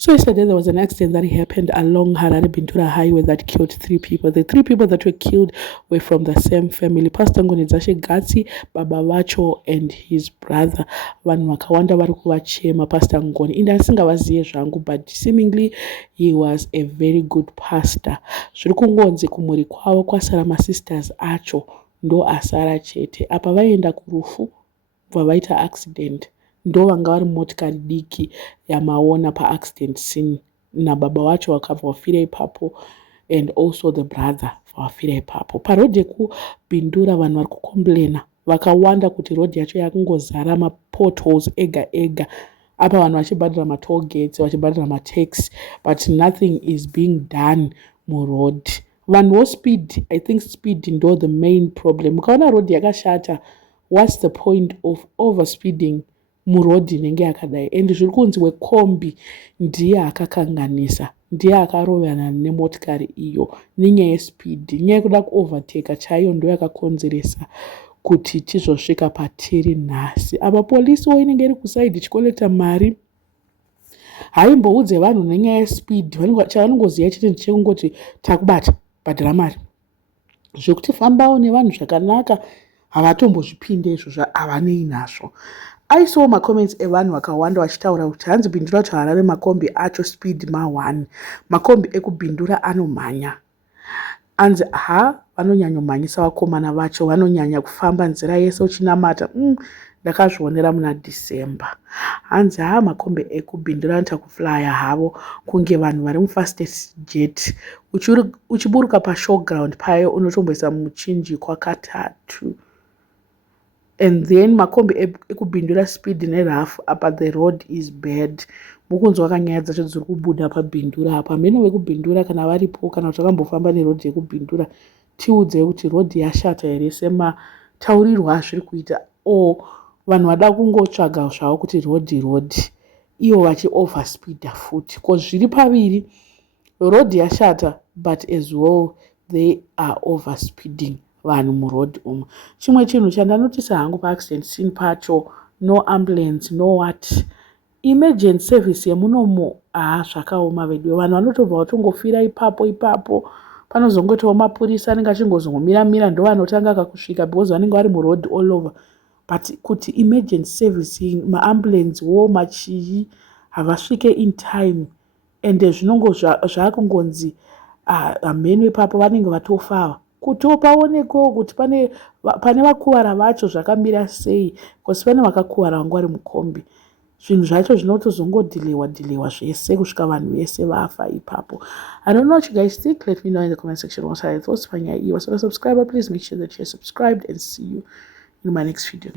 So yesterday there was an accident that happened along Harare Bintura Highway that killed 3 people. The 3 people that were killed were from the same family. Pastor Ngonedzashe Gatsi, Baba Vacho, and his brother. Vanhu vakawanda vari kuvachema Pastor Ngoni. Indasingavazive zvangu, but seemingly he was a very good pastor. Zviri kungonzi kumhuri kwavo kwasara masisters acho ndo asara chete. Apa vaenda kurufu vavaita accident. Ndo vanga vari motikari diki yamaona paaccident scene nababa wacho vakabva vafira ipapo, and also the brother vafira ipapo. Parodhi yekubhindura vanhu vari kukomblena vakawanda kuti rodhi yacho yakungozara mapotholes ega ega. Apa vanhu vachibhadhira matoll gates, vachibhadhira mataxi, but nothing is being done murodhi. Vanhuwo speed, I think speed ndo the main problem. Ukaona rodhi yakashata, what's the point of overspeeding murodhi inenge yakadai? And zviri kunzi wekombi ndiye akakanganisa, ndiye akarovana nemotikari iyo nenyaya yespeed. Nyaya yekuda kuovertaka chaiyo ndo yakakonzeresa kuti tizosvika patiri nhasi. Apa polisiwo inenge iri kusaidi ichikolekta mari, haimboudze vanhu nenyaya yespeed. Chavanongoziva chete ndechekungoti takubata bhadhira mari. Zvekuti fambawo nevanhu zvakanaka havatombozvipinde izvozvo, havanei nazvo. Aisawo macomments evanhu vakawanda vachitaura kuti hanzi Bhindura to Harare makombi acho speed ma1, makombi ekubhindura anomhanya. Hanzi vanonyanyomhanyisa vakomana vacho, vanonyanya kufamba nzira yese uchinamata. Ndakazvionera muna December. Hanzi makombi ekubhindura anoita kuflya havo kunge vanhu vari mufastest jet. Uchiburuka pashowground payo unotomboisa muchinjikwa katatu. And then makombi ekubhindura speed nerough apa the road is bad. Mukunzwa kanyaya dzacho dziri kubuda pabhindura apa. Meno vekubhindura kana varipo kana kuti vakambofamba nerodhi yekubhindura, tiudzei kuti rodhi yashata here semataurirwo azviri kuita, o vanhu vada kungotsvaga zvavo kuti rodhi ivo vachi overspeeda futi. Ko zviri paviri, rodhi yashata but as well they are overspeeding vanhu murodhi umu. Chimwe chinhu chandanotisa hangu paaccident scene pacho, no ambulance, no what, emergency service yemunomo zvakaoma vedu. Vanhu vanotobva vatongofira ipapo. Panozongoitawo mapurisa anenge achingozongomira ndo vanotanga kakusvika because vanenge vari murodhi all over. But kuti emergency service, maambulance wo machii havasvike in time, and zvinongo zvakungonzi mhenu ipapo vanenge vatofava kuti paonekwewo kuti pane vakuvara vacho zvakamira sei, because pane vakakuvara vanga vari mukombi. Zvinhu zvacho zvinotozongodhilewa zvese kusvika vanhu vese vafa ipapo. I don't know what you guys think. Let me know in the comment section what are your thoughts. So subscribe, please make sure that you're subscribed, and see you in my next video.